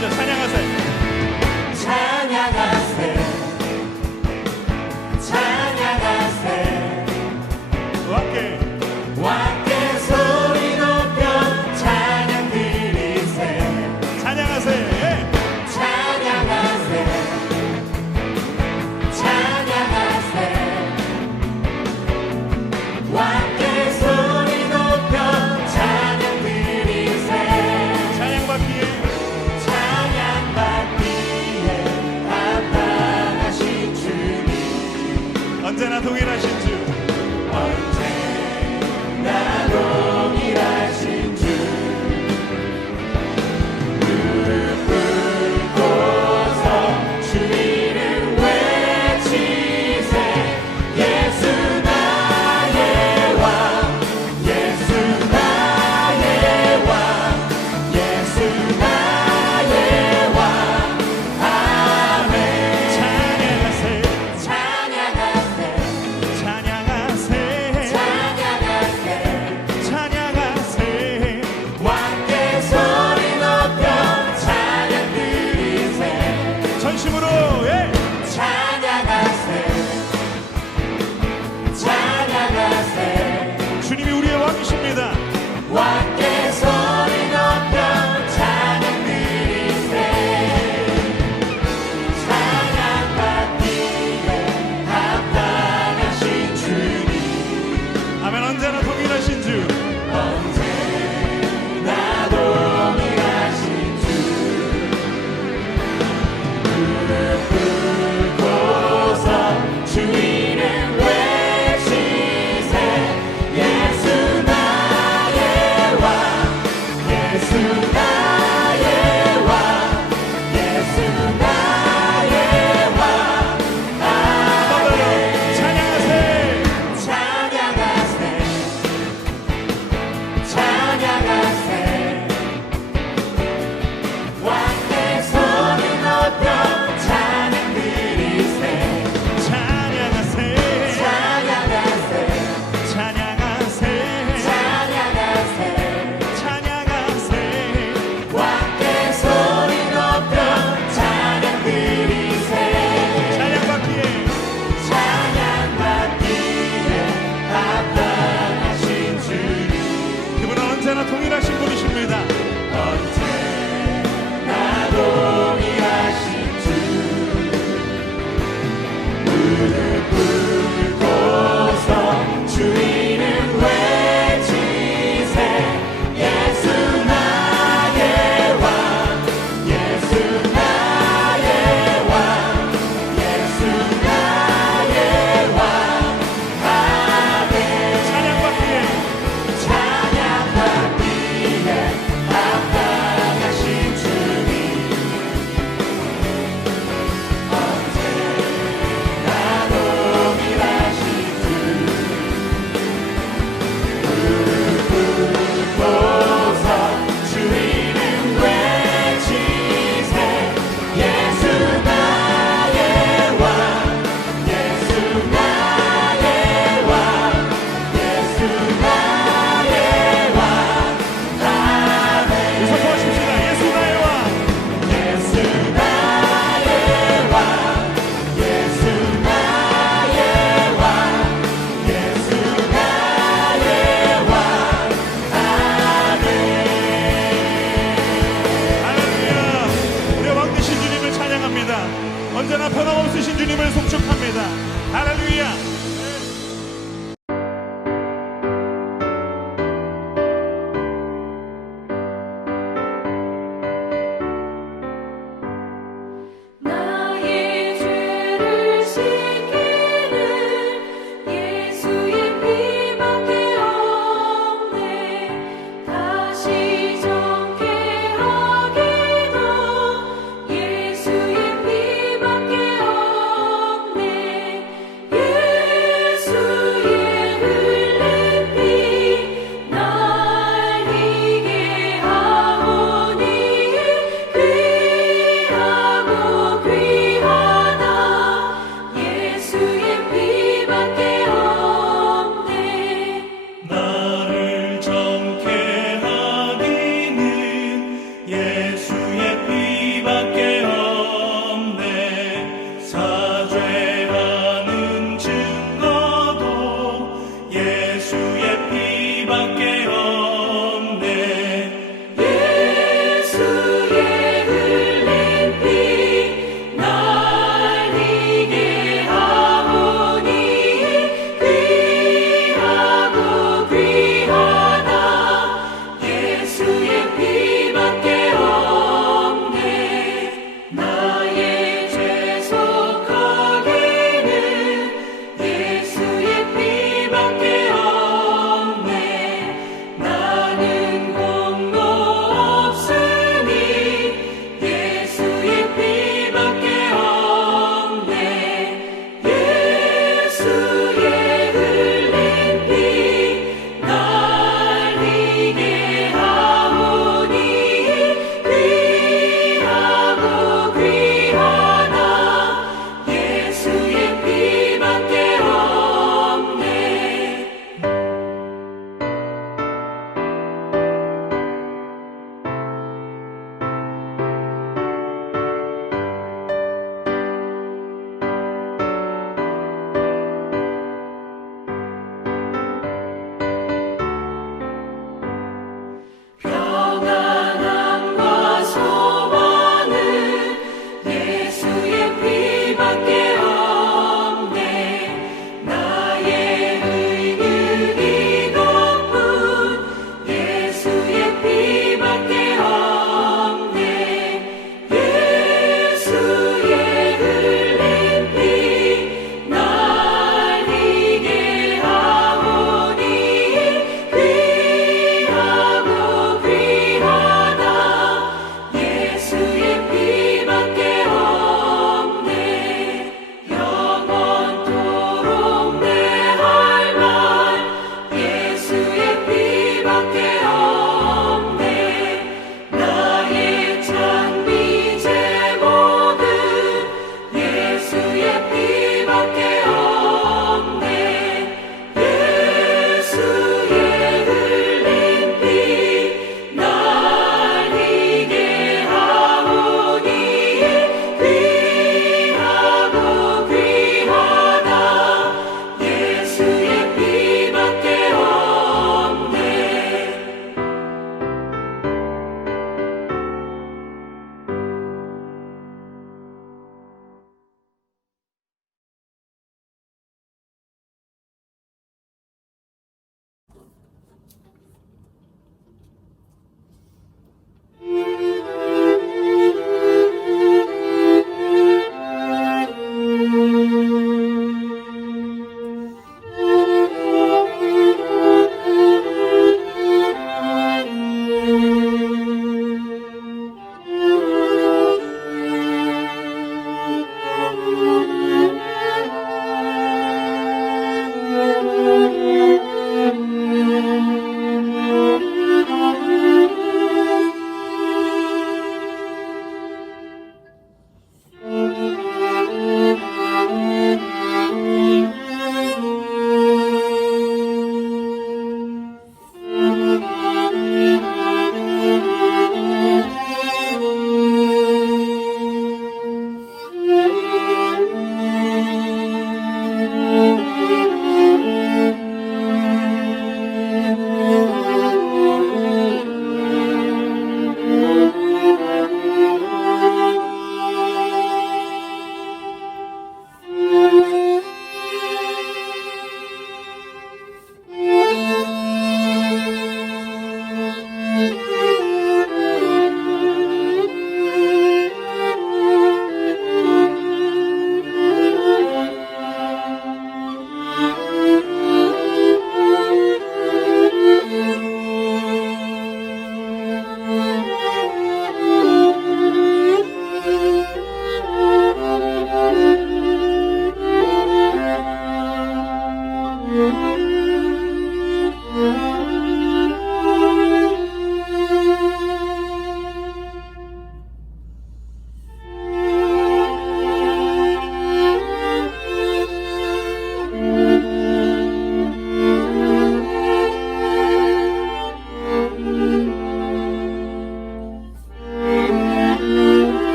그죠? 찬양하세요. 찬양하세 찬양하세 왕께 소리 높여 찬양 드리세 찬양하세요. 예. 찬양하세 찬양하세 왕께 소리 높여 찬양 드리세 찬양받기에 찬양받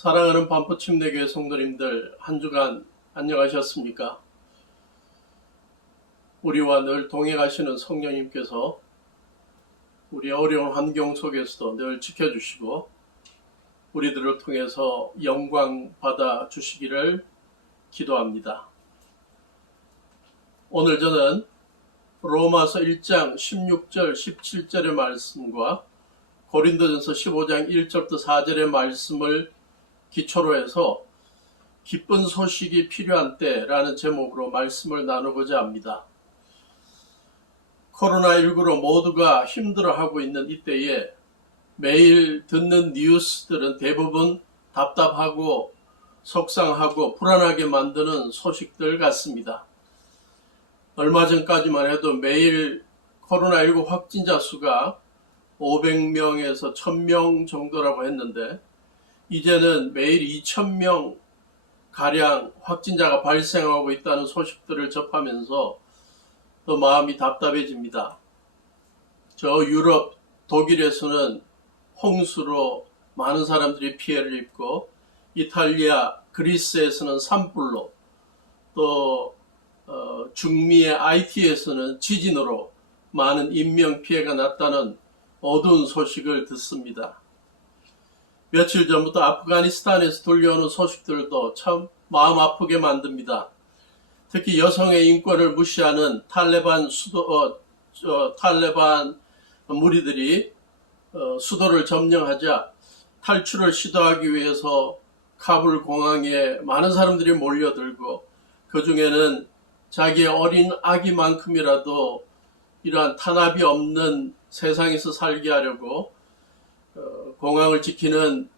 사랑하는 반포침례교회 성도님들, 한 주간 안녕하셨습니까? 우리와 늘 동행하시는 성령님께서 우리 어려운 환경 속에서도 늘 지켜주시고 우리들을 통해서 영광 받아 주시기를 기도합니다. 오늘 저는 로마서 1장 16절 17절의 말씀과 고린도전서 15장 1절부터 4절의 말씀을 기초로 해서 기쁜 소식이 필요한 때라는 제목으로 말씀을 나누고자 합니다. 코로나19로 모두가 힘들어하고 있는 이때에 매일 듣는 뉴스들은 대부분 답답하고 속상하고 불안하게 만드는 소식들 같습니다. 얼마 전까지만 해도 매일 코로나19 확진자 수가 500명에서 1000명 정도라고 했는데 이제는 매일 2000명 가량 확진자가 발생하고 있다는 소식들을 접하면서 또 마음이 답답해집니다. 저 유럽 독일에서는 홍수로 많은 사람들이 피해를 입고 이탈리아 그리스에서는 산불로 또 중미의 IT에서는 지진으로 많은 인명피해가 났다는 어두운 소식을 듣습니다. 며칠 전부터 아프가니스탄에서 들려오는 소식들도 참 마음 아프게 만듭니다. 특히 여성의 인권을 무시하는 탈레반 무리들이 수도를 점령하자 탈출을 시도하기 위해서 카불 공항에 많은 사람들이 몰려들고 그 중에는 자기의 어린 아기만큼이라도 이러한 탄압이 없는 세상에서 살게 하려고 공항을 지키는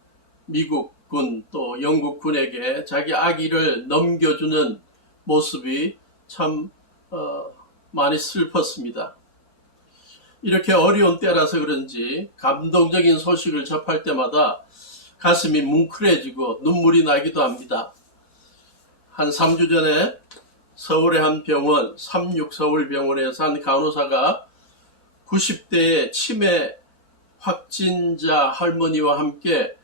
미국군 또 영국군에게 자기 아기를 넘겨주는 모습이 참 많이 슬펐습니다. 이렇게 어려운 때라서 그런지 감동적인 소식을 접할 때마다 가슴이 뭉클해지고 눈물이 나기도 합니다. 한 3주 전에 서울의 한 병원, 36서울병원에서 한 간호사가 90대의 치매 확진자 할머니와 함께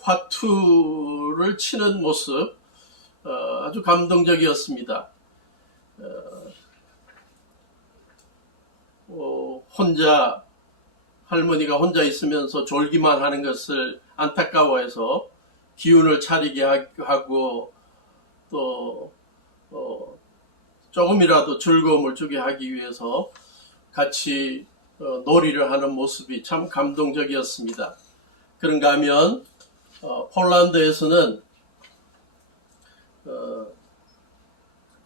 화투를 치는 모습 아주 감동적이었습니다. 할머니가 혼자 있으면서 졸기만 하는 것을 안타까워해서 기운을 차리게 하고 또 조금이라도 즐거움을 주게 하기 위해서 같이 놀이를 하는 모습이 참 감동적이었습니다. 그런가 하면 폴란드에서는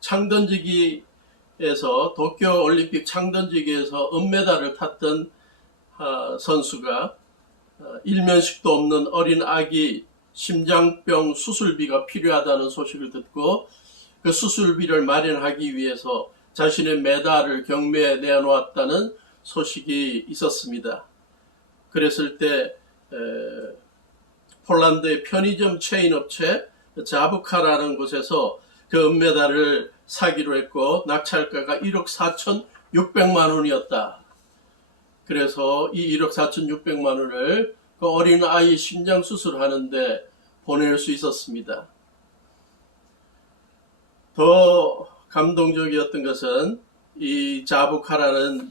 창던지기에서 도쿄올림픽 창던지기에서 은메달을 탔던 선수가 일면식도 없는 어린 아기 심장병 수술비가 필요하다는 소식을 듣고 그 수술비를 마련하기 위해서 자신의 메달을 경매에 내놓았다는 소식이 있었습니다. 그랬을 때 폴란드의 편의점 체인 업체 자부카라는 곳에서 그 은메달을 사기로 했고 낙찰가가 1억 4,600만 원이었다. 그래서 이 1억 4,600만 원을 그 어린 아이 심장 수술하는데 보낼 수 있었습니다. 더 감동적이었던 것은 이 자부카라는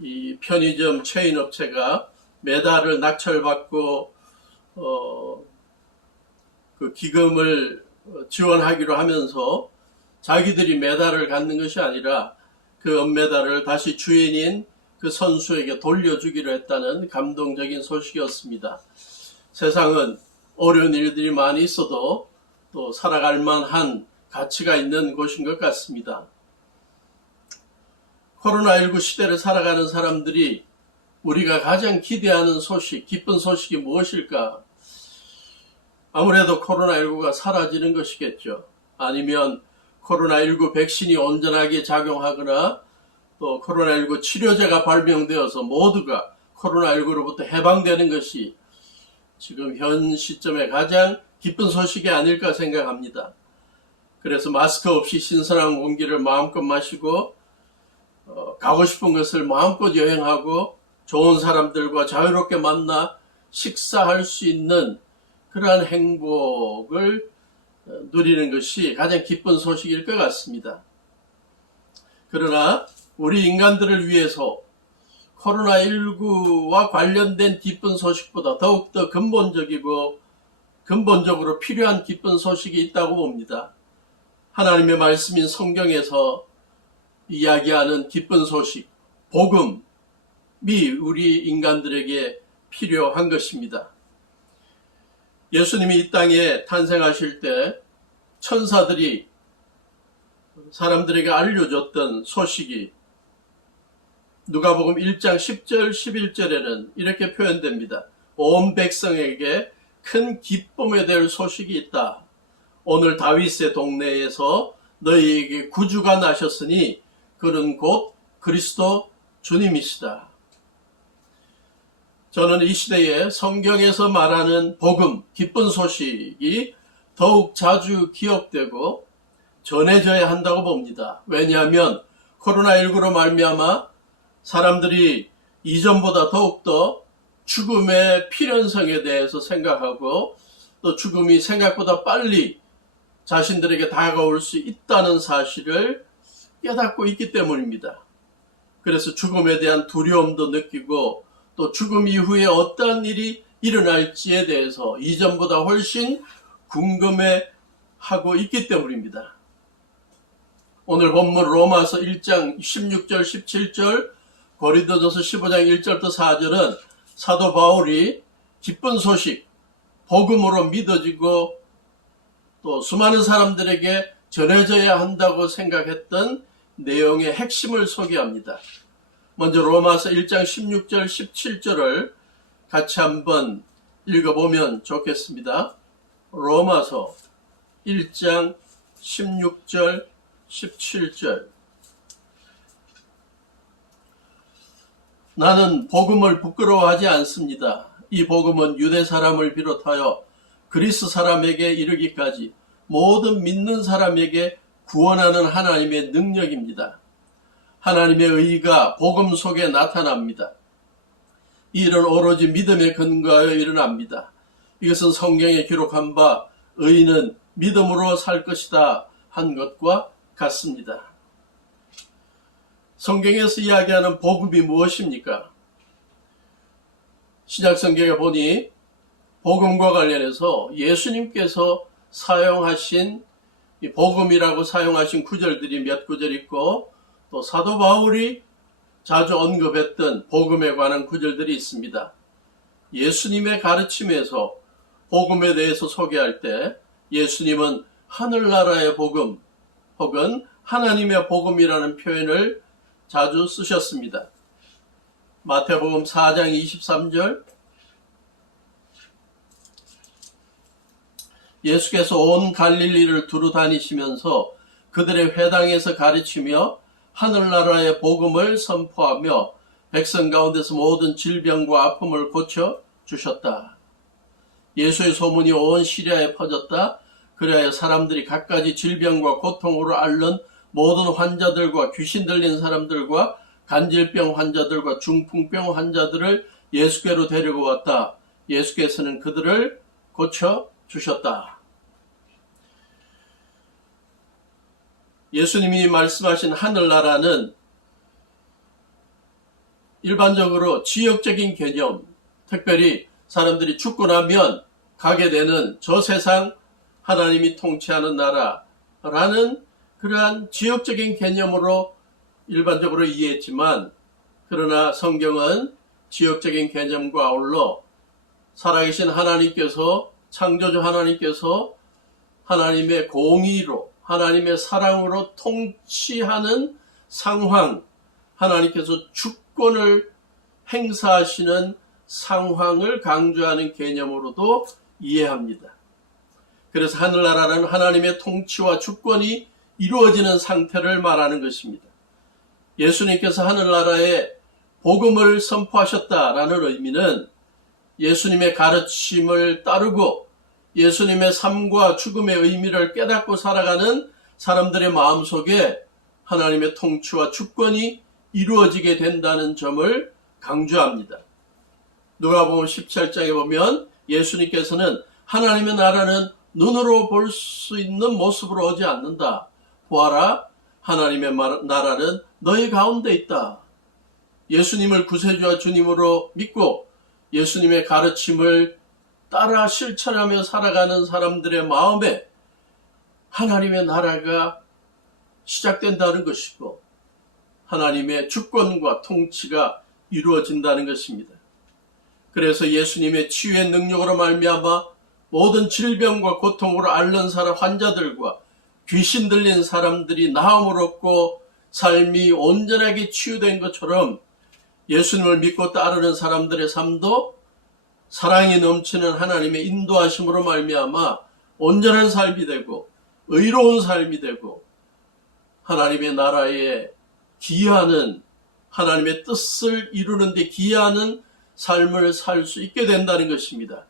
이 편의점 체인 업체가 메달을 낙찰받고 그 기금을 지원하기로 하면서 자기들이 메달을 갖는 것이 아니라 그 은메달을 다시 주인인 그 선수에게 돌려주기로 했다는 감동적인 소식이었습니다. 세상은 어려운 일들이 많이 있어도 또 살아갈 만한 가치가 있는 곳인 것 같습니다. 코로나19 시대를 살아가는 사람들이 우리가 가장 기대하는 소식, 기쁜 소식이 무엇일까? 아무래도 코로나19가 사라지는 것이겠죠. 아니면 코로나19 백신이 온전하게 작용하거나 또 코로나19 치료제가 발명되어서 모두가 코로나19로부터 해방되는 것이 지금 현 시점에 가장 기쁜 소식이 아닐까 생각합니다. 그래서 마스크 없이 신선한 공기를 마음껏 마시고 가고 싶은 것을 마음껏 여행하고 좋은 사람들과 자유롭게 만나 식사할 수 있는 그러한 행복을 누리는 것이 가장 기쁜 소식일 것 같습니다. 그러나 우리 인간들을 위해서 코로나19와 관련된 기쁜 소식보다 더욱더 근본적으로 필요한 기쁜 소식이 있다고 봅니다. 하나님의 말씀인 성경에서 이야기하는 기쁜 소식, 복음이 우리 인간들에게 필요한 것입니다. 예수님이 이 땅에 탄생하실 때 천사들이 사람들에게 알려줬던 소식이 누가복음 1장 10절 11절에는 이렇게 표현됩니다. 온 백성에게 큰 기쁨에 대할 소식이 있다. 오늘 다윗의 동네에서 너희에게 구주가 나셨으니 그는 곧 그리스도 주님이시다. 저는 이 시대에 성경에서 말하는 복음, 기쁜 소식이 더욱 자주 기억되고 전해져야 한다고 봅니다. 왜냐하면 코로나19로 말미암아 사람들이 이전보다 더욱더 죽음의 필연성에 대해서 생각하고 또 죽음이 생각보다 빨리 자신들에게 다가올 수 있다는 사실을 깨닫고 있기 때문입니다. 그래서 죽음에 대한 두려움도 느끼고 또 죽음 이후에 어떠한 일이 일어날지에 대해서 이전보다 훨씬 궁금해하고 있기 때문입니다. 오늘 본문 로마서 1장 16절 17절 고린도전서 15장 1절부터 4절은 사도 바울이 기쁜 소식, 복음으로 믿어지고 또 수많은 사람들에게 전해져야 한다고 생각했던 내용의 핵심을 소개합니다. 먼저 로마서 1장 16절 17절을 같이 한번 읽어보면 좋겠습니다. 로마서 1장 16절 17절 나는 복음을 부끄러워하지 않습니다. 이 복음은 유대 사람을 비롯하여 그리스 사람에게 이르기까지 모든 믿는 사람에게 구원하는 하나님의 능력입니다. 하나님의 의가 복음 속에 나타납니다. 이 일은 오로지 믿음에 근거하여 일어납니다. 이것은 성경에 기록한 바 의인은 믿음으로 살 것이다 한 것과 같습니다. 성경에서 이야기하는 복음이 무엇입니까? 신약성경에 보니 복음과 관련해서 예수님께서 사용하신 이 복음이라고 사용하신 구절들이 몇 구절 있고, 또 사도 바울이 자주 언급했던 복음에 관한 구절들이 있습니다. 예수님의 가르침에서 복음에 대해서 소개할 때 예수님은 하늘나라의 복음 혹은 하나님의 복음이라는 표현을 자주 쓰셨습니다. 마태복음 4장 23절, 예수께서 온 갈릴리를 두루 다니시면서 그들의 회당에서 가르치며 하늘나라의 복음을 선포하며 백성 가운데서 모든 질병과 아픔을 고쳐 주셨다. 예수의 소문이 온 시리아에 퍼졌다. 그래야 사람들이 갖가지 질병과 고통으로 앓는 모든 환자들과 귀신 들린 사람들과 간질병 환자들과 중풍병 환자들을 예수께로 데리고 왔다. 예수께서는 그들을 고쳐 주셨다. 예수님이 말씀하신 하늘나라는 일반적으로 지역적인 개념, 특별히 사람들이 죽고 나면 가게 되는 저 세상 하나님이 통치하는 나라라는 그러한 지역적인 개념으로 일반적으로 이해했지만, 그러나 성경은 지역적인 개념과 아울러 살아계신 하나님께서, 창조주 하나님께서 하나님의 공의로, 하나님의 사랑으로 통치하는 상황, 하나님께서 주권을 행사하시는 상황을 강조하는 개념으로도 이해합니다. 그래서 하늘나라는 하나님의 통치와 주권이 이루어지는 상태를 말하는 것입니다. 예수님께서 하늘나라에 복음을 선포하셨다라는 의미는 예수님의 가르침을 따르고 예수님의 삶과 죽음의 의미를 깨닫고 살아가는 사람들의 마음속에 하나님의 통치와 주권이 이루어지게 된다는 점을 강조합니다. 누가복음 17장에 보면 예수님께서는 하나님의 나라는 눈으로 볼 수 있는 모습으로 오지 않는다. 보아라, 하나님의 나라는 너희 가운데 있다. 예수님을 구세주와 주님으로 믿고 예수님의 가르침을 따라 실천하며 살아가는 사람들의 마음에 하나님의 나라가 시작된다는 것이고 하나님의 주권과 통치가 이루어진다는 것입니다. 그래서 예수님의 치유의 능력으로 말미암아 모든 질병과 고통으로 앓는 사람 환자들과 귀신 들린 사람들이 나음을 얻고 삶이 온전하게 치유된 것처럼 예수님을 믿고 따르는 사람들의 삶도 사랑이 넘치는 하나님의 인도하심으로 말미암아 온전한 삶이 되고 의로운 삶이 되고 하나님의 나라에 기여하는, 하나님의 뜻을 이루는 데 기여하는 삶을 살 수 있게 된다는 것입니다.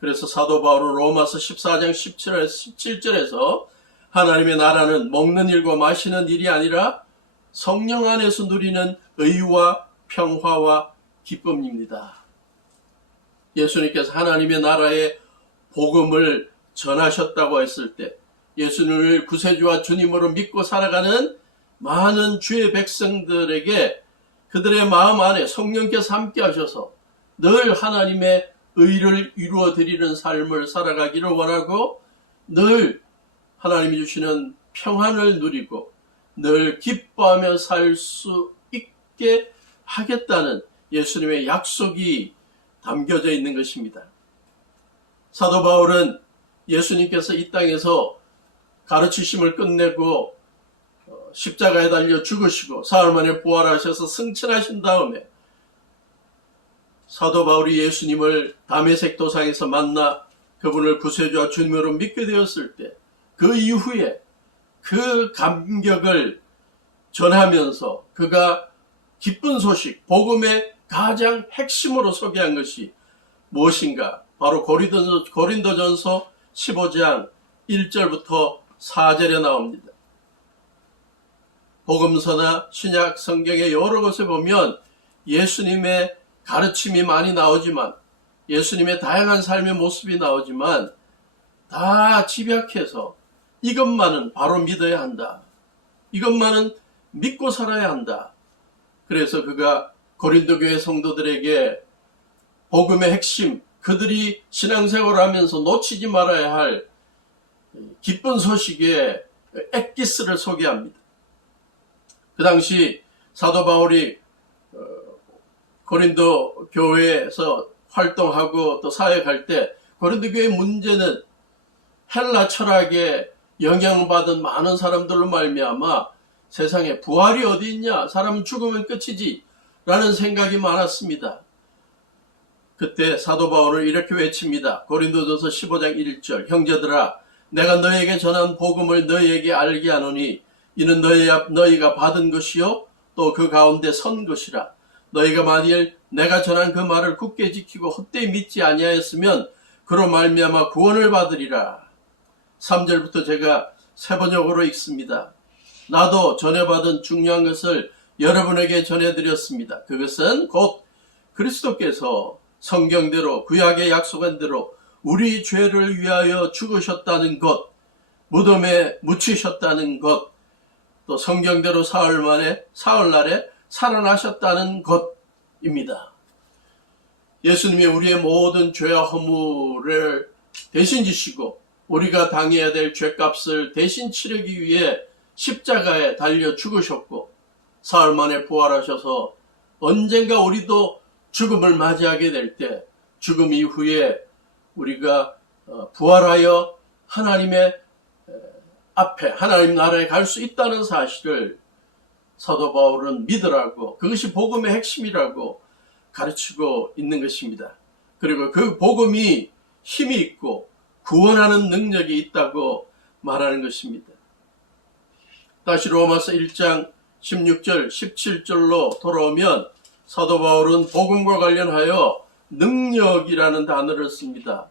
그래서 사도 바울은 로마서 14장 17절에서 하나님의 나라는 먹는 일과 마시는 일이 아니라 성령 안에서 누리는 의와 평화와 기쁨입니다. 예수님께서 하나님의 나라의 복음을 전하셨다고 했을 때 예수님을 구세주와 주님으로 믿고 살아가는 많은 주의 백성들에게 그들의 마음 안에 성령께서 함께 하셔서 늘 하나님의 의를 이루어 드리는 삶을 살아가기를 원하고 늘 하나님이 주시는 평안을 누리고 늘 기뻐하며 살 수 있게 하겠다는 예수님의 약속이 담겨져 있는 것입니다. 사도 바울은 예수님께서 이 땅에서 가르치심을 끝내고 십자가에 달려 죽으시고 사흘 만에 부활하셔서 승천하신 다음에 사도 바울이 예수님을 다메섹 도상에서 만나 그분을 구세주와 주님으로 믿게 되었을 때 그 이후에 그 감격을 전하면서 그가 기쁜 소식, 복음의 가장 핵심으로 소개한 것이 무엇인가? 바로 고린도전서 15장 1절부터 4절에 나옵니다. 복음서나 신약 성경의 여러 곳에 보면 예수님의 가르침이 많이 나오지만 예수님의 다양한 삶의 모습이 나오지만 다 집약해서 이것만은 바로 믿어야 한다. 이것만은 믿고 살아야 한다. 그래서 그가 고린도 교회 성도들에게 복음의 핵심, 그들이 신앙생활을 하면서 놓치지 말아야 할 기쁜 소식의 엑기스를 소개합니다. 그 당시 사도 바울이 고린도 교회에서 활동하고 또 사역할 때 고린도 교회 문제는 헬라 철학에 영향받은 많은 사람들로 말미암아 세상에 부활이 어디 있냐, 사람은 죽으면 끝이지 라는 생각이 많았습니다. 그때 사도 바울은 이렇게 외칩니다. 고린도전서 15장 1절, 형제들아 내가 너희에게 전한 복음을 너희에게 알게 하노니 이는 너희가 받은 것이요 또 그 가운데 선 것이라. 너희가 만일 내가 전한 그 말을 굳게 지키고 헛되이 믿지 아니하였으면 그로 말미암아 구원을 받으리라. 3절부터 제가 세 번역으로 읽습니다. 나도 전해받은 중요한 것을 여러분에게 전해드렸습니다. 그것은 곧 그리스도께서 성경대로 구약에 약속한 대로 우리 죄를 위하여 죽으셨다는 것, 무덤에 묻히셨다는 것, 또 성경대로 사흘날에 살아나셨다는 것입니다. 예수님이 우리의 모든 죄와 허물을 대신 지시고 우리가 당해야 될 죄값을 대신 치르기 위해 십자가에 달려 죽으셨고 사흘 만에 부활하셔서 언젠가 우리도 죽음을 맞이하게 될 때 죽음 이후에 우리가 부활하여 하나님의 앞에 하나님 나라에 갈 수 있다는 사실을 사도 바울은 믿으라고, 그것이 복음의 핵심이라고 가르치고 있는 것입니다. 그리고 그 복음이 힘이 있고 구원하는 능력이 있다고 말하는 것입니다. 다시 로마서 1장 16절 17절로 돌아오면 사도 바울은 복음과 관련하여 능력이라는 단어를 씁니다.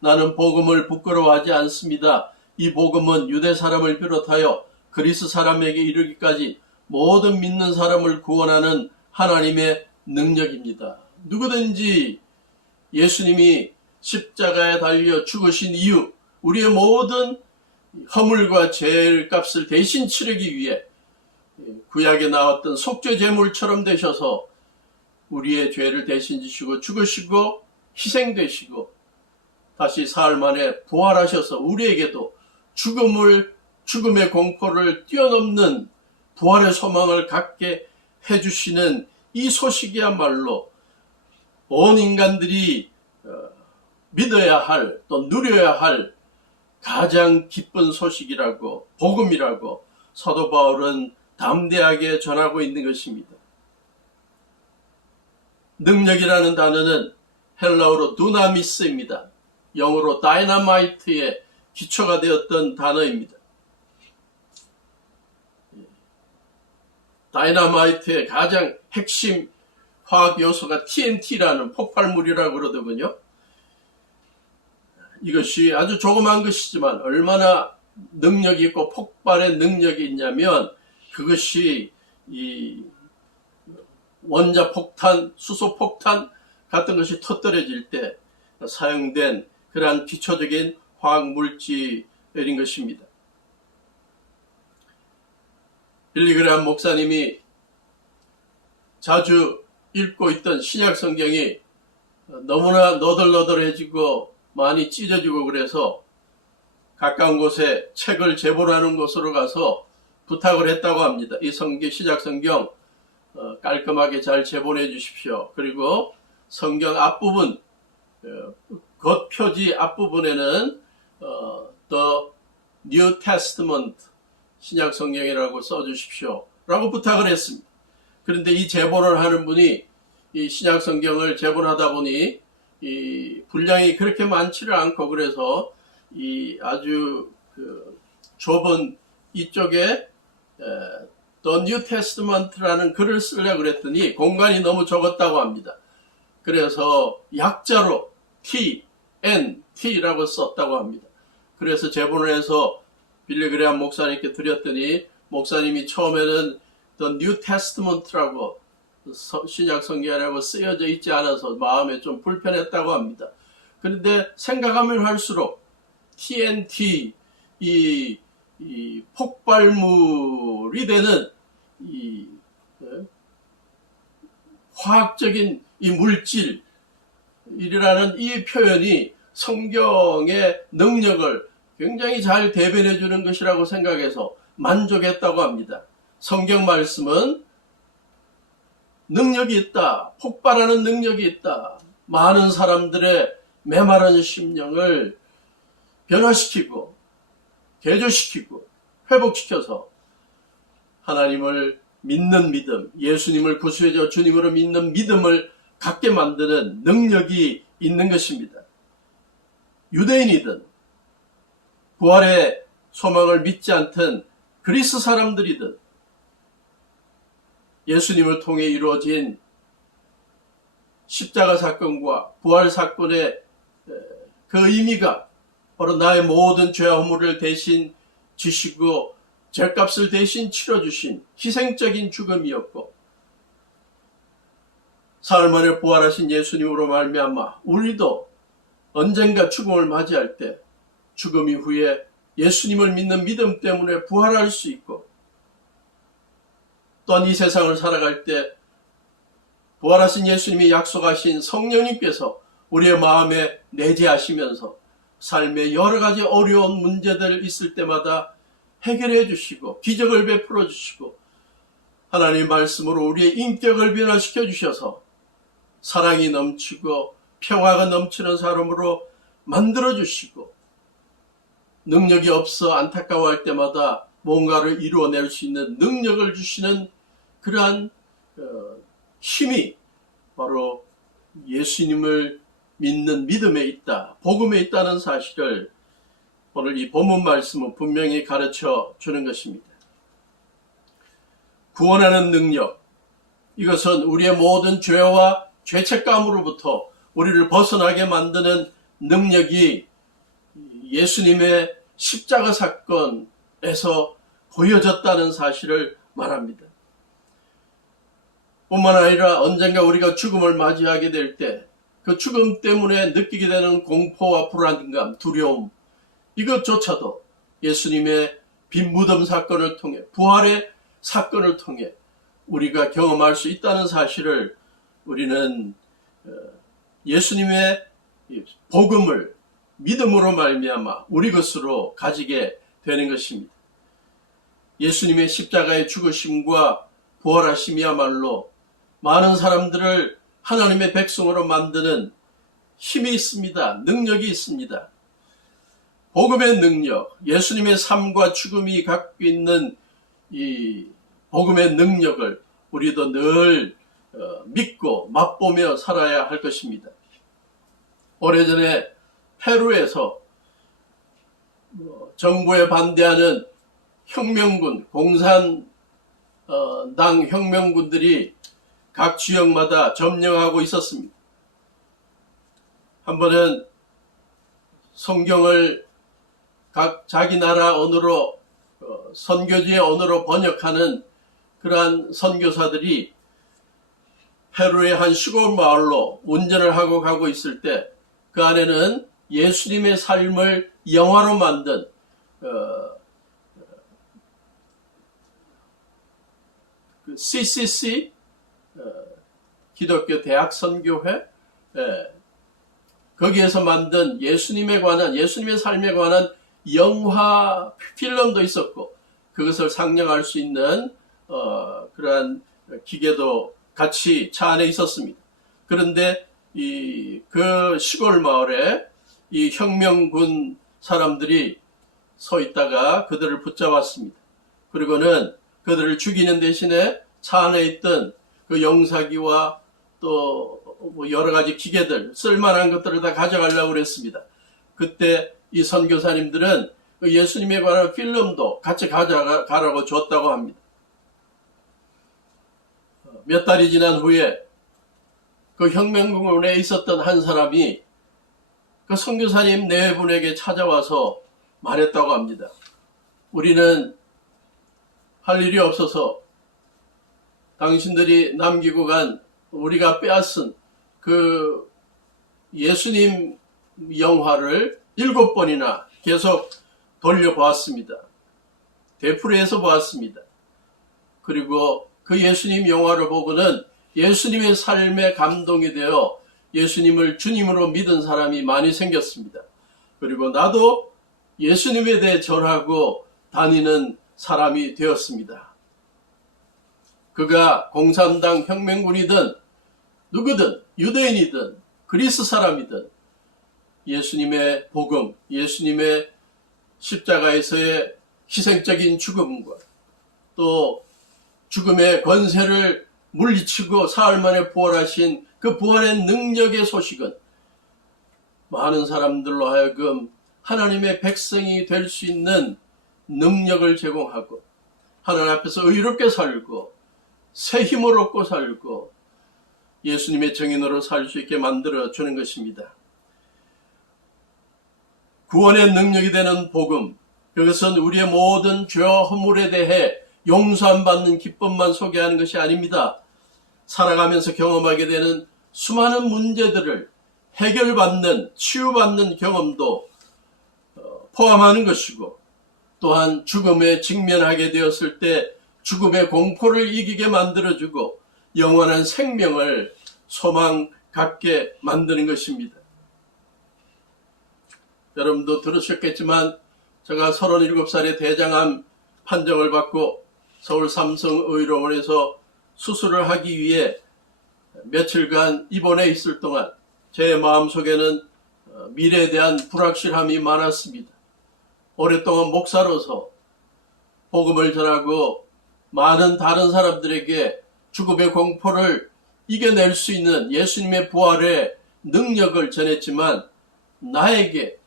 나는 복음을 부끄러워하지 않습니다. 이 복음은 유대 사람을 비롯하여 그리스 사람에게 이르기까지 모든 믿는 사람을 구원하는 하나님의 능력입니다. 누구든지 예수님이 십자가에 달려 죽으신 이유, 우리의 모든 허물과 죄의 값을 대신 치르기 위해 구약에 나왔던 속죄 제물처럼 되셔서 우리의 죄를 대신 지시고 죽으시고 희생되시고 다시 사흘 만에 부활하셔서 우리에게도 죽음의 공포를 뛰어넘는 부활의 소망을 갖게 해주시는 이 소식이야말로 온 인간들이 믿어야 할, 또 누려야 할 가장 기쁜 소식이라고, 복음이라고 사도 바울은 담대하게 전하고 있는 것입니다. 능력이라는 단어는 헬라어로 두나미스입니다. 영어로 다이너마이트의 기초가 되었던 단어입니다. 다이너마이트의 가장 핵심 화학 요소가 TNT라는 폭발물이라고 그러더군요. 이것이 아주 조그만 것이지만 얼마나 능력이 있고 폭발의 능력이 있냐면 그것이 이 원자폭탄, 수소폭탄 같은 것이 터뜨려질 때 사용된 그러한 기초적인 화학물질인 것입니다. 빌리 그레함 목사님이 자주 읽고 있던 신약 성경이 너무나 너덜너덜해지고 많이 찢어지고 그래서 가까운 곳에 책을 제본하는 곳으로 가서 부탁을 했다고 합니다. 이 신약 성경 깔끔하게 잘 제본해 주십시오. 그리고 성경 앞부분, 겉표지 앞부분에는 The New Testament 신약 성경이라고 써주십시오 라고 부탁을 했습니다. 그런데 이 제본을 하는 분이 이 신약 성경을 제본하다 보니 이 분량이 그렇게 많지를 않고 그래서 이 아주 좁은 이쪽에 The New Testament라는 글을 쓰려고 그랬더니 공간이 너무 적었다고 합니다. 그래서 약자로 TNT라고 썼다고 합니다. 그래서 제본을 해서 빌리 그레함 목사님께 드렸더니 목사님이 처음에는 The New Testament라고 신약 성경이라고 쓰여져 있지 않아서 마음에 좀 불편했다고 합니다. 그런데 생각하면 할수록 TNT 이 폭발물이 되는 화학적인 이 물질이라는 이 표현이 성경의 능력을 굉장히 잘 대변해 주는 것이라고 생각해서 만족했다고 합니다. 성경 말씀은 능력이 있다. 폭발하는 능력이 있다. 많은 사람들의 메마른 심령을 변화시키고 개조시키고 회복시켜서 하나님을 믿는 믿음, 예수님을 구주자 주님으로 믿는 믿음을 갖게 만드는 능력이 있는 것입니다. 유대인이든 부활의 소망을 믿지 않던 그리스 사람들이든 예수님을 통해 이루어진 십자가 사건과 부활 사건의 그 의미가 바로 나의 모든 죄와 허물을 대신 지시고 죄값을 대신 치러주신 희생적인 죽음이었고, 사흘 만에 부활하신 예수님으로 말미암아 우리도 언젠가 죽음을 맞이할 때 죽음 이후에 예수님을 믿는 믿음 때문에 부활할 수 있고, 또한 이 세상을 살아갈 때 부활하신 예수님이 약속하신 성령님께서 우리의 마음에 내재하시면서 삶의 여러 가지 어려운 문제들 있을 때마다 해결해 주시고 기적을 베풀어 주시고 하나님의 말씀으로 우리의 인격을 변화시켜 주셔서 사랑이 넘치고 평화가 넘치는 사람으로 만들어 주시고, 능력이 없어 안타까워할 때마다 뭔가를 이루어낼 수 있는 능력을 주시는 그러한 힘이 바로 예수님을 믿는 믿음에 있다, 복음에 있다는 사실을 오늘 이 본문 말씀은 분명히 가르쳐 주는 것입니다. 구원하는 능력, 이것은 우리의 모든 죄와 죄책감으로부터 우리를 벗어나게 만드는 능력이 예수님의 십자가 사건에서 보여졌다는 사실을 말합니다. 뿐만 아니라 언젠가 우리가 죽음을 맞이하게 될 때 그 죽음 때문에 느끼게 되는 공포와 불안감, 두려움, 이것조차도 예수님의 빈 무덤 사건을 통해, 부활의 사건을 통해 우리가 경험할 수 있다는 사실을 우리는 예수님의 복음을 믿음으로 말미암아 우리 것으로 가지게 되는 것입니다. 예수님의 십자가의 죽으심과 부활하심이야말로 많은 사람들을 하나님의 백성으로 만드는 힘이 있습니다. 능력이 있습니다. 복음의 능력, 예수님의 삶과 죽음이 갖고 있는 이 복음의 능력을 우리도 늘 믿고 맛보며 살아야 할 것입니다. 오래전에 페루에서 정부에 반대하는 혁명군, 공산당 혁명군들이 각 지역마다 점령하고 있었습니다. 한 번은 성경을 각 자기 나라 언어로 선교지의 언어로 번역하는 그러한 선교사들이 페루의 한 시골 마을로 운전을 하고 가고 있을 때 그 안에는 예수님의 삶을 영화로 만든 CCC 기독교 대학 선교회 거기에서 만든 예수님에 관한, 예수님의 삶에 관한 영화 필름도 있었고 그것을 상영할 수 있는 그러한 기계도 같이 차 안에 있었습니다. 그런데 그 시골 마을에 이 혁명군 사람들이 서 있다가 그들을 붙잡았습니다. 그리고는 그들을 죽이는 대신에 차 안에 있던 그 영사기와 또 여러 가지 기계들, 쓸만한 것들을 다 가져가려고 그랬습니다. 그때 이 선교사님들은 그 예수님에 관한 필름도 같이 가져가라고 줬다고 합니다. 몇 달이 지난 후에 그 혁명군에 있었던 한 사람이 그 선교사님 네 분에게 찾아와서 말했다고 합니다. 우리는 할 일이 없어서 당신들이 남기고 간 우리가 빼앗은 그 예수님 영화를 7번이나 계속 돌려보았습니다. 되풀이해서 보았습니다. 그리고 그 예수님 영화를 보고는 예수님의 삶에 감동이 되어 예수님을 주님으로 믿은 사람이 많이 생겼습니다. 그리고 나도 예수님에 대해 전하고 다니는 사람이 되었습니다. 그가 공산당 혁명군이든 누구든 유대인이든 그리스 사람이든 예수님의 복음, 예수님의 십자가에서의 희생적인 죽음과 또 죽음의 권세를 물리치고 사흘 만에 부활하신 그 부활의 능력의 소식은 많은 사람들로 하여금 하나님의 백성이 될 수 있는 능력을 제공하고 하나님 앞에서 의롭게 살고 새 힘을 얻고 살고 예수님의 증인으로 살 수 있게 만들어주는 것입니다. 구원의 능력이 되는 복음, 그것은 우리의 모든 죄와 허물에 대해 용서함 받는 기쁨만 소개하는 것이 아닙니다. 살아가면서 경험하게 되는 수많은 문제들을 해결받는, 치유받는 경험도 포함하는 것이고, 또한 죽음에 직면하게 되었을 때 죽음의 공포를 이기게 만들어주고 영원한 생명을 소망 갖게 만드는 것입니다. 여러분도 들으셨겠지만 제가 37살에 대장암 판정을 받고 서울 삼성의료원에서 수술을 하기 위해 며칠간 입원해 있을 동안 제 마음속에는 미래에 대한 불확실함이 많았습니다. 오랫동안 목사로서 복음을 전하고 많은 다른 사람들에게 죽음의 공포를 이겨낼 수 있는 예수님의 부활의 능력을 전했지만 나에게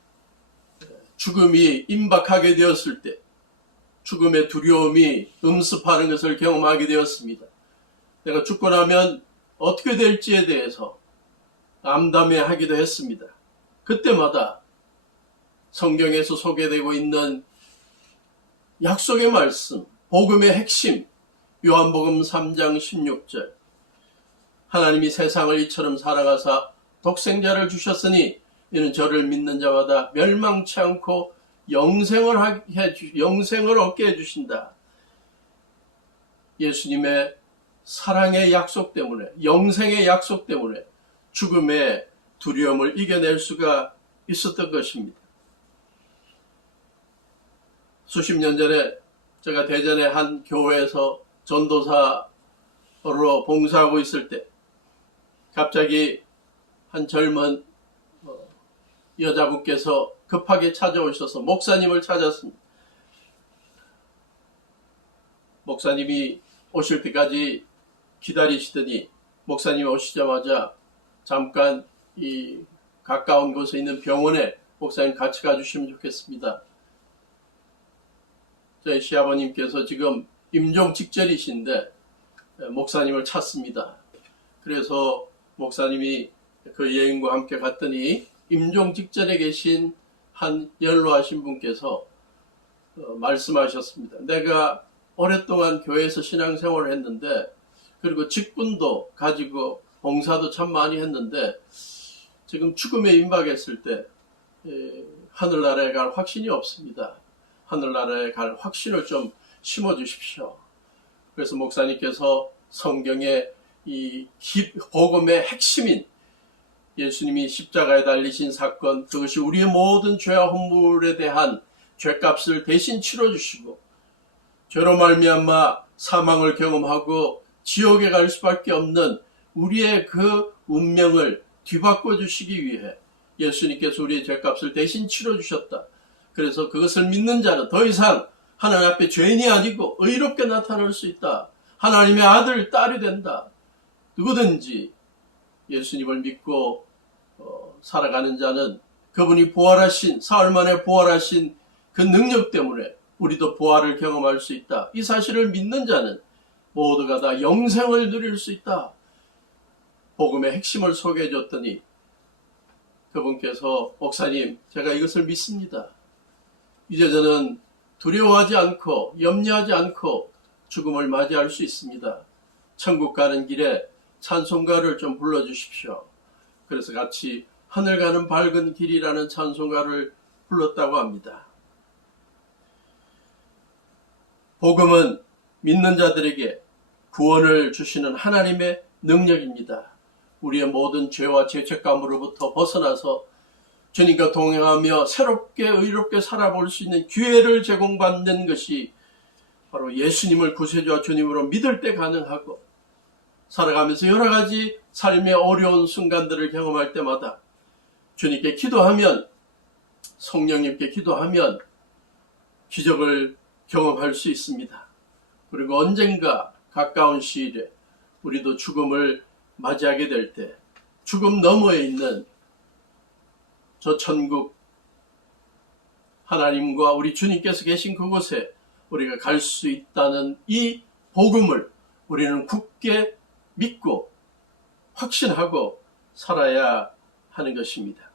죽음이 임박하게 되었을 때 죽음의 두려움이 음습하는 것을 경험하게 되었습니다. 내가 죽고 나면 어떻게 될지에 대해서 암담해하기도 했습니다. 그때마다 성경에서 소개되고 있는 약속의 말씀, 복음의 핵심, 요한복음 3장 16절, 하나님이 세상을 이처럼 사랑하사 독생자를 주셨으니 이는 저를 믿는 자마다 멸망치 않고 영생을 얻게 해주신다. 예수님의 사랑의 약속 때문에, 영생의 약속 때문에 죽음의 두려움을 이겨낼 수가 있었던 것입니다. 수십 년 전에 제가 대전의 한 교회에서 전도사로 봉사하고 있을 때 갑자기 한 젊은 여자분께서 급하게 찾아오셔서 목사님을 찾았습니다. 목사님이 오실 때까지 기다리시더니 목사님이 오시자마자 잠깐 이 가까운 곳에 있는 병원에 목사님 같이 가주시면 좋겠습니다. 저희 시아버님께서 지금 임종 직전이신데 목사님을 찾습니다. 그래서 목사님이 그 여인과 함께 갔더니 임종 직전에 계신 한 연로하신 분께서 말씀하셨습니다. 내가 오랫동안 교회에서 신앙생활을 했는데 그리고 직분도 가지고 봉사도 참 많이 했는데 지금 죽음에 임박했을 때 하늘나라에 갈 확신이 없습니다. 하늘나라에 갈 확신을 좀 심어주십시오. 그래서 목사님께서 성경의 이 복음의 핵심인 예수님이 십자가에 달리신 사건, 그것이 우리의 모든 죄와 허물에 대한 죄값을 대신 치러주시고 죄로 말미암아 사망을 경험하고 지옥에 갈 수밖에 없는 우리의 그 운명을 뒤바꿔 주시기 위해 예수님께서 우리의 죄값을 대신 치러주셨다. 그래서 그것을 믿는 자는 더 이상 하나님 앞에 죄인이 아니고 의롭게 나타날 수 있다. 하나님의 아들, 딸이 된다. 누구든지 예수님을 믿고 살아가는 자는 그분이 부활하신, 사흘 만에 부활하신 그 능력 때문에 우리도 부활을 경험할 수 있다. 이 사실을 믿는 자는 모두가 다 영생을 누릴 수 있다. 복음의 핵심을 소개해 줬더니 그분께서 목사님, 제가 이것을 믿습니다. 이제 저는 두려워하지 않고 염려하지 않고 죽음을 맞이할 수 있습니다. 천국 가는 길에 찬송가를 좀 불러주십시오. 그래서 같이 하늘 가는 밝은 길이라는 찬송가를 불렀다고 합니다. 복음은 믿는 자들에게 구원을 주시는 하나님의 능력입니다. 우리의 모든 죄와 죄책감으로부터 벗어나서 주님과 동행하며 새롭게 의롭게 살아볼 수 있는 기회를 제공받는 것이 바로 예수님을 구세주와 주님으로 믿을 때 가능하고, 살아가면서 여러 가지 삶의 어려운 순간들을 경험할 때마다 주님께 기도하면, 성령님께 기도하면 기적을 경험할 수 있습니다. 그리고 언젠가 가까운 시일에 우리도 죽음을 맞이하게 될 때 죽음 너머에 있는 저 천국, 하나님과 우리 주님께서 계신 그곳에 우리가 갈 수 있다는 이 복음을 우리는 굳게 믿고 확신하고 살아야 하는 것입니다.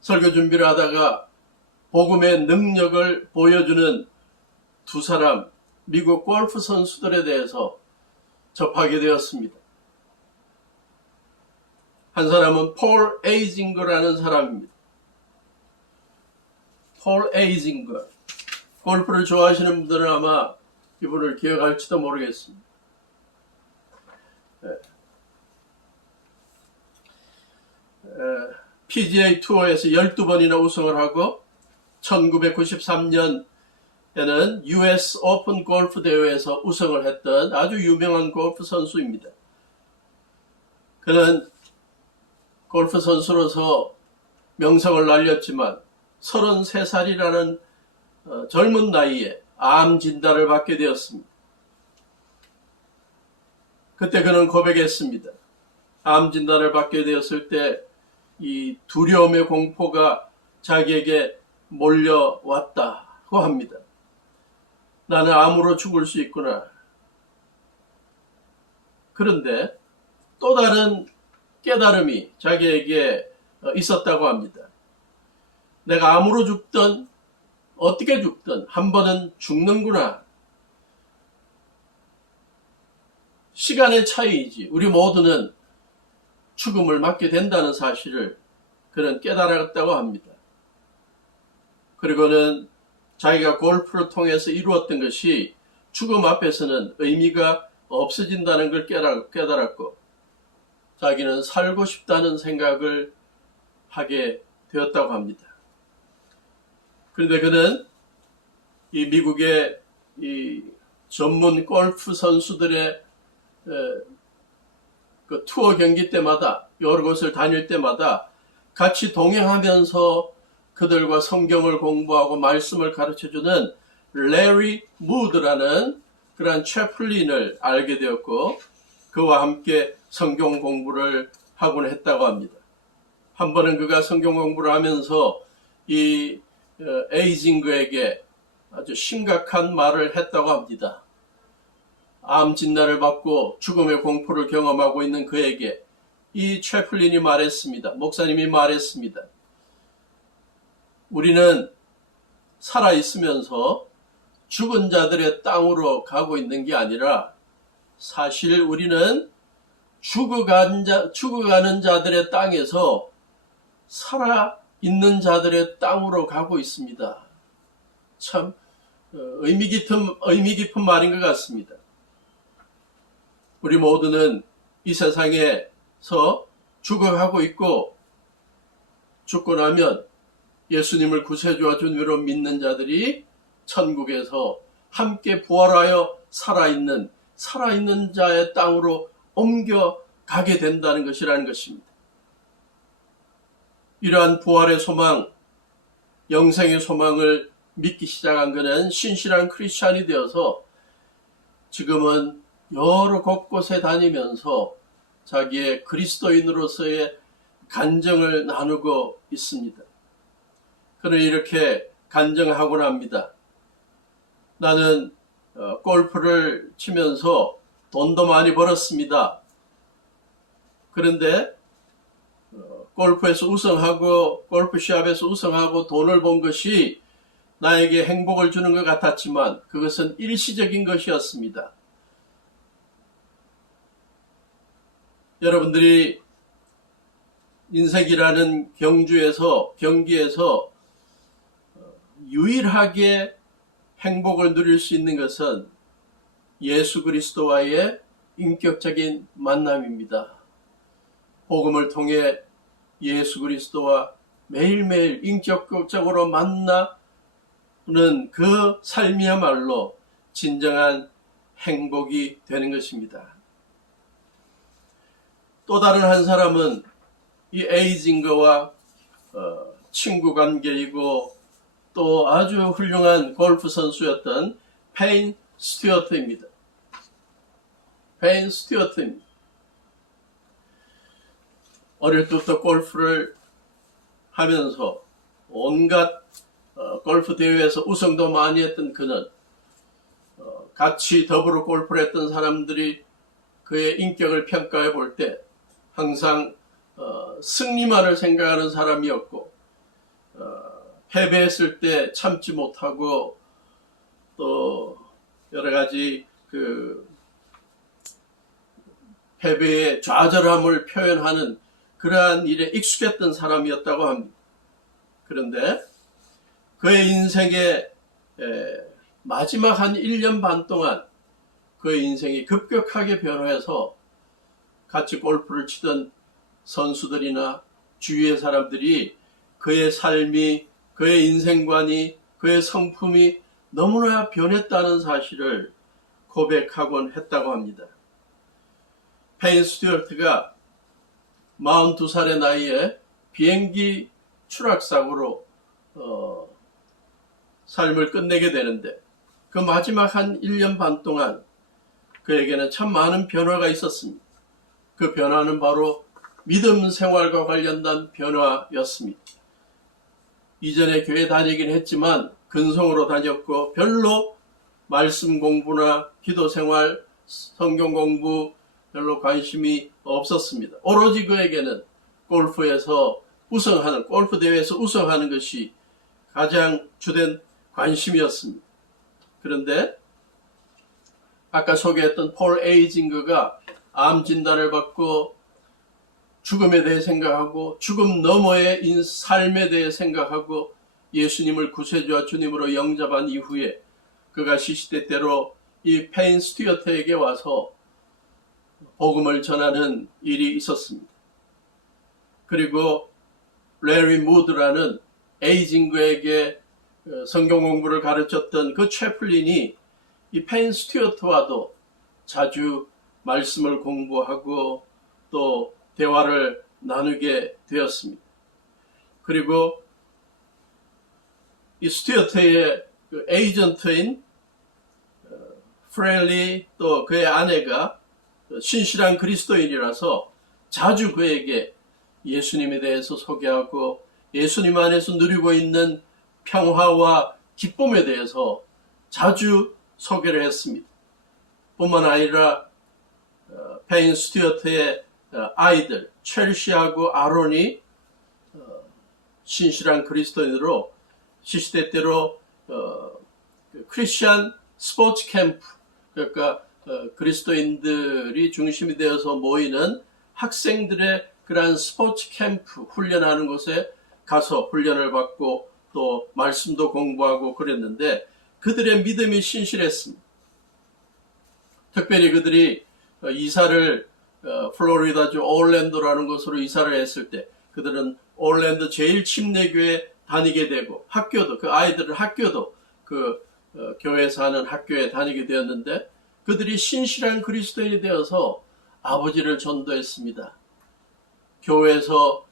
설교 준비를 하다가 복음의 능력을 보여주는 두 사람, 미국 골프 선수들에 대해서 접하게 되었습니다. 한 사람은 폴 에이징거라는 사람입니다. 폴 에이징거. 골프를 좋아하시는 분들은 아마 이분을 기억할지도 모르겠습니다. PGA 투어에서 12번이나 우승을 하고 1993년에는 US 오픈 골프 대회에서 우승을 했던 아주 유명한 골프 선수입니다. 그는 골프 선수로서 명성을 날렸지만 33살이라는 젊은 나이에 암 진단을 받게 되었습니다. 그때 그는 고백했습니다. 암 진단을 받게 되었을 때 이 두려움의 공포가 자기에게 몰려왔다고 합니다. 나는 암으로 죽을 수 있구나. 그런데 또 다른 깨달음이 자기에게 있었다고 합니다. 내가 암으로 죽든 어떻게 죽든 한 번은 죽는구나. 시간의 차이이지 우리 모두는 죽음을 맞게 된다는 사실을 그는 깨달았다고 합니다. 그리고는 자기가 골프를 통해서 이루었던 것이 죽음 앞에서는 의미가 없어진다는 걸 깨달았고, 자기는 살고 싶다는 생각을 하게 되었다고 합니다. 그런데 그는 이 미국의 이 전문 골프 선수들의 그 투어 경기 때마다, 여러 곳을 다닐 때마다 같이 동행하면서 그들과 성경을 공부하고 말씀을 가르쳐주는 레리 무드라는 그러한 채플린을 알게 되었고, 그와 함께 성경 공부를 하곤 했다고 합니다. 한 번은 그가 성경 공부를 하면서 이 에이징그에게 아주 심각한 말을 했다고 합니다. 암 진단을 받고 죽음의 공포를 경험하고 있는 그에게 이 채플린이 말했습니다. 목사님이 말했습니다. 우리는 살아있으면서 죽은 자들의 땅으로 가고 있는 게 아니라 사실 우리는 죽어가는 자들의 땅에서 살아있는 자들의 땅으로 가고 있습니다. 참 의미 깊은 말인 것 같습니다. 우리 모두는 이 세상에서 죽어가고 있고, 죽고 나면 예수님을 구세주와 주님으로 믿는 자들이 천국에서 함께 부활하여 살아있는 자의 땅으로 옮겨가게 된다는 것이라는 것입니다. 이러한 부활의 소망, 영생의 소망을 믿기 시작한 그는 신실한 크리스찬이 되어서 지금은 여러 곳곳에 다니면서 자기의 그리스도인으로서의 간증을 나누고 있습니다. 그는 이렇게 간증하곤 합니다. 나는 골프를 치면서 돈도 많이 벌었습니다. 그런데 골프에서 우승하고 골프 시합에서 우승하고 돈을 번 것이 나에게 행복을 주는 것 같았지만 그것은 일시적인 것이었습니다. 여러분들이 인생이라는 경기에서 유일하게 행복을 누릴 수 있는 것은 예수 그리스도와의 인격적인 만남입니다. 복음을 통해 예수 그리스도와 매일매일 인격적으로 만나는 그 삶이야말로 진정한 행복이 되는 것입니다. 또 다른 한 사람은 이 에이징거와 친구 관계이고 또 아주 훌륭한 골프 선수였던 페인 스튜어트입니다. 페인 스튜어트입니다. 어릴 때부터 골프를 하면서 온갖 골프 대회에서 우승도 많이 했던 그는 같이 더불어 골프를 했던 사람들이 그의 인격을 평가해 볼 때 항상 승리만을 생각하는 사람이었고 패배했을 때 참지 못하고 또 여러 가지 그 패배의 좌절함을 표현하는 그러한 일에 익숙했던 사람이었다고 합니다. 그런데 그의 인생의 마지막 한 1년 반 동안 그의 인생이 급격하게 변화해서 같이 골프를 치던 선수들이나 주위의 사람들이 그의 삶이, 그의 인생관이, 그의 성품이 너무나 변했다는 사실을 고백하곤 했다고 합니다. 페인 스튜어트가 42살의 나이에 비행기 추락사고로 삶을 끝내게 되는데 그 마지막 한 1년 반 동안 그에게는 참 많은 변화가 있었습니다. 그 변화는 바로 믿음 생활과 관련된 변화였습니다. 이전에 교회 다니긴 했지만 근성으로 다녔고 별로 말씀 공부나 기도 생활, 성경 공부 별로 관심이 없었습니다. 오로지 그에게는 골프에서 우승하는, 골프 대회에서 우승하는 것이 가장 주된 관심이었습니다. 그런데 아까 소개했던 폴 에이징거가 암 진단을 받고 죽음에 대해 생각하고 죽음 너머의 삶에 대해 생각하고 예수님을 구세주와 주님으로 영접한 이후에 그가 시시때때로 이 페인 스튜어트에게 와서 복음을 전하는 일이 있었습니다. 그리고 레리 무드라는 에이징거에게 성경 공부를 가르쳤던 그 채플린이 이 페인 스튜어트와도 자주 말씀을 공부하고 또 대화를 나누게 되었습니다. 그리고 이 스튜어트의 그 에이전트인 프렐리 또 그의 아내가 신실한 그리스도인이라서 자주 그에게 예수님에 대해서 소개하고 예수님 안에서 누리고 있는 평화와 기쁨에 대해서 자주 소개를 했습니다. 뿐만 아니라 페인 스튜어트의 아이들 첼시하고 아론이 신실한 그리스도인으로 시시때때로 크리스천 스포츠 캠프, 그러니까 그리스도인들이 중심이 되어서 모이는 학생들의 그러한 스포츠 캠프 훈련하는 곳에 가서 훈련을 받고 또 말씀도 공부하고 그랬는데 그들의 믿음이 신실했습니다. 특별히 그들이 이사를 플로리다주 올랜도라는 곳으로 이사를 했을 때 그들은 올랜도 제일 침례교회 다니게 되고 학교도 그 아이들은 학교도 그 교회에서 하는 학교에 다니게 되었는데 그들이 신실한 그리스도인이 되어서 아버지를 전도했습니다. 교회에서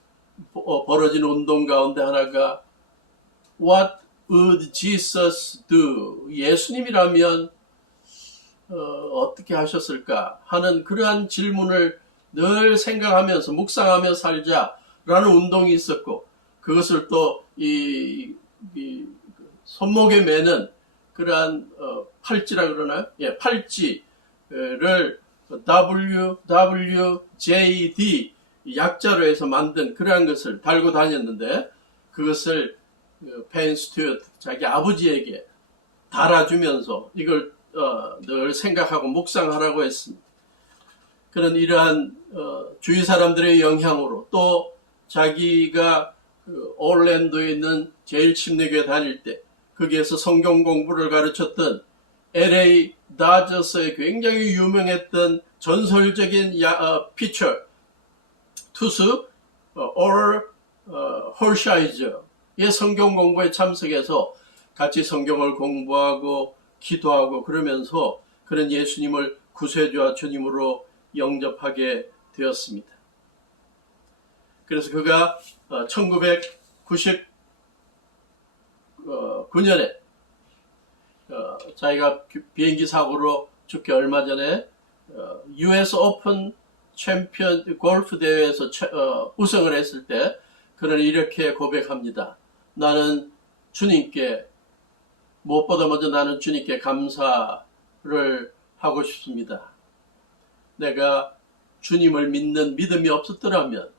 벌어진 운동 가운데 하나가 What would Jesus do? 예수님이라면 어떻게 하셨을까 하는 그러한 질문을 늘 생각하면서 묵상하며 살자라는 운동이 있었고 그것을 또 이 손목에 매는 그러한 팔찌라 그러나요? 예, 팔찌를 WWJD 약자로 해서 만든 그러한 것을 달고 다녔는데 그것을 페인 스튜어트 자기 아버지에게 달아주면서 이걸 늘 생각하고 묵상하라고 했습니다. 그런 이러한 주위 사람들의 영향으로 또 자기가 올랜도에 있는 제일 침례교회 다닐 때 거기에서 성경 공부를 가르쳤던 LA 다저스의 굉장히 유명했던 전설적인 피처 투수 홀샤이저의 성경 공부에 참석해서 같이 성경을 공부하고 기도하고 그러면서 그런 예수님을 구세주와 주님으로 영접하게 되었습니다. 그래서 그가 1999년에 자기가 비행기 사고로 죽기 얼마 전에 US 오픈 챔피언 골프 대회에서 우승을 했을 때 그는 이렇게 고백합니다. 나는 주님께 무엇보다 먼저 나는 주님께 감사를 하고 싶습니다. 내가 주님을 믿는 믿음이 없었더라면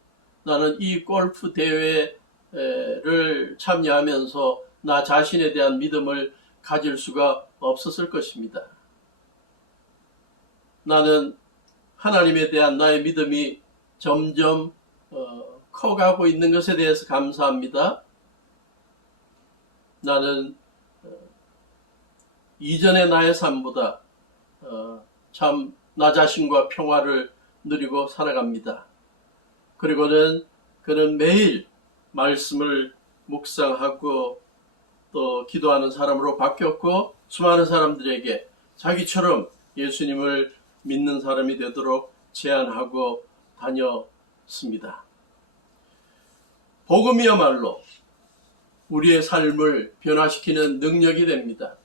나는 이 골프 대회를 참여하면서 나 자신에 대한 믿음을 가질 수가 없었을 것입니다. 나는 하나님에 대한 나의 믿음이 점점 커가고 있는 것에 대해서 감사합니다. 나는 이전의 나의 삶보다 참 나 자신과 평화를 누리고 살아갑니다. 그리고는 그는 매일 말씀을 묵상하고 또 기도하는 사람으로 바뀌었고 수많은 사람들에게 자기처럼 예수님을 믿는 사람이 되도록 제안하고 다녔습니다. 복음이야말로 우리의 삶을 변화시키는 능력이 됩니다.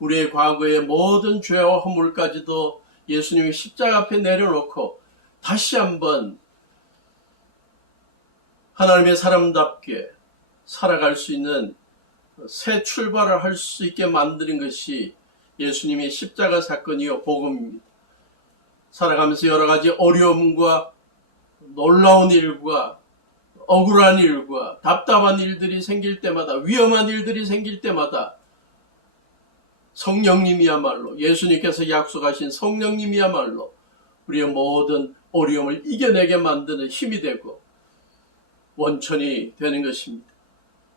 우리의 과거의 모든 죄와 허물까지도 예수님이 십자가 앞에 내려놓고 다시 한번 하나님의 사람답게 살아갈 수 있는 새 출발을 할 수 있게 만드는 것이 예수님의 십자가 사건이요 복음입니다. 살아가면서 여러 가지 어려움과 놀라운 일과 억울한 일과 답답한 일들이 생길 때마다 위험한 일들이 생길 때마다 성령님이야말로 예수님께서 약속하신 성령님이야말로 우리의 모든 어려움을 이겨내게 만드는 힘이 되고 원천이 되는 것입니다.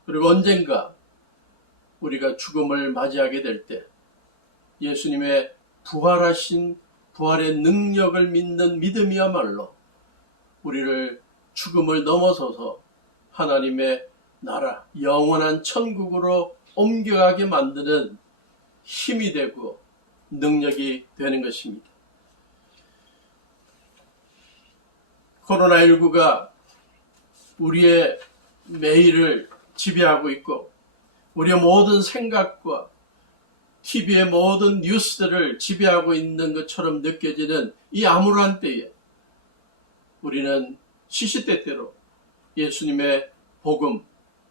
그리고 언젠가 우리가 죽음을 맞이하게 될 때 예수님의 부활하신 부활의 능력을 믿는 믿음이야말로 우리를 죽음을 넘어서서 하나님의 나라 영원한 천국으로 옮겨가게 만드는 힘이 되고 능력이 되는 것입니다. 코로나19가 우리의 매일을 지배하고 있고 우리의 모든 생각과 TV의 모든 뉴스들을 지배하고 있는 것처럼 느껴지는 이 암울한 때에 우리는 시시때때로 예수님의 복음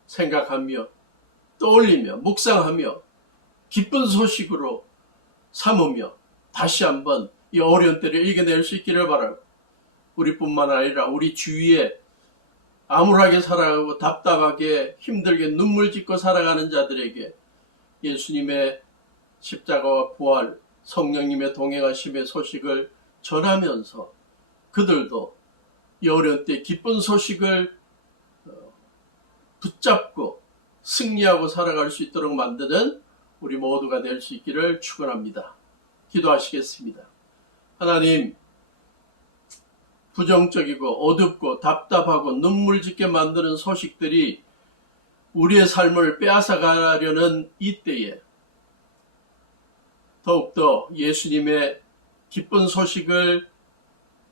생각하며 떠올리며 묵상하며 기쁜 소식으로 삼으며 다시 한번 이 어려운 때를 이겨낼 수 있기를 바라고 우리뿐만 아니라 우리 주위에 암울하게 살아가고 답답하게 힘들게 눈물 짓고 살아가는 자들에게 예수님의 십자가와 부활, 성령님의 동행하심의 소식을 전하면서 그들도 이 어려운 때 기쁜 소식을 붙잡고 승리하고 살아갈 수 있도록 만드는 우리 모두가 될 수 있기를 축원합니다. 기도하시겠습니다. 하나님, 부정적이고 어둡고 답답하고 눈물 짓게 만드는 소식들이 우리의 삶을 빼앗아가려는 이때에 더욱더 예수님의 기쁜 소식을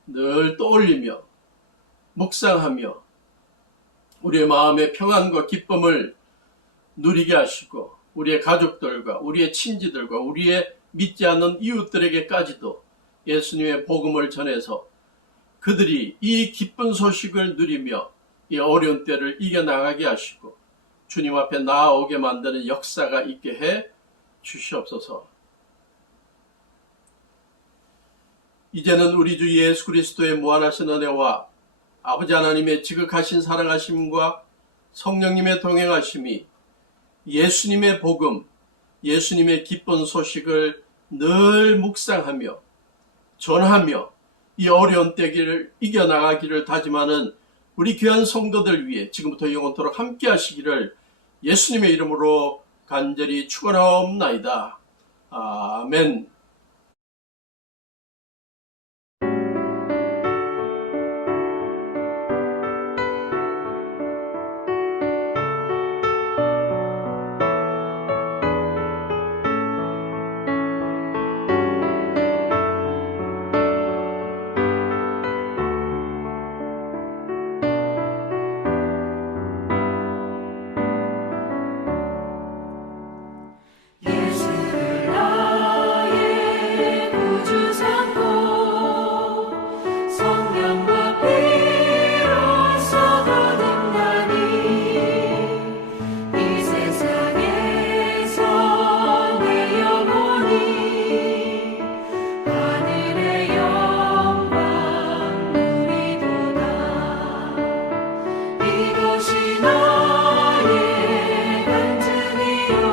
늘 떠올리며 묵상하며 우리의 마음의 평안과 기쁨을 누리게 하시고 우리의 가족들과 우리의 친지들과 우리의 믿지 않는 이웃들에게까지도 예수님의 복음을 전해서 그들이 이 기쁜 소식을 누리며 이 어려운 때를 이겨나가게 하시고 주님 앞에 나아오게 만드는 역사가 있게 해 주시옵소서. 이제는 우리 주 예수 그리스도의 무한하신 은혜와 아버지 하나님의 지극하신 사랑하심과 성령님의 동행하심이 예수님의 복음, 예수님의 기쁜 소식을 늘 묵상하며 전하며 이 어려운 때를 이겨나가기를 다짐하는 우리 귀한 성도들 위해 지금부터 영원토록 함께 하시기를 예수님의 이름으로 간절히 축원하옵나이다. 아멘. 예수를 나의 구주 삼고 성령과 피로써 거듭나니 이 세상에서 내 영혼이 하늘의 영광 누리도다. 이것이 나의 간증이요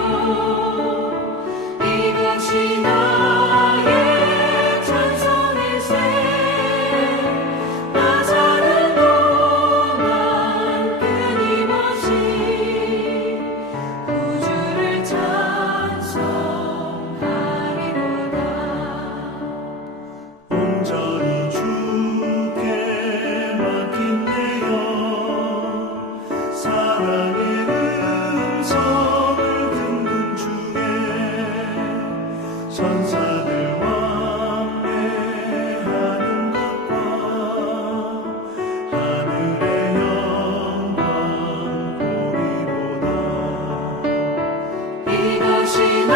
이것이 나의 찬송일세. 나 사는 동안 끊임없이 구주를 찬송하리로다. 온전히 주께 맡긴 내 영 사랑의 음성을 듣는 중에 천사들 왕래하는 것과 하늘의 영광 보리로다. 이것이 나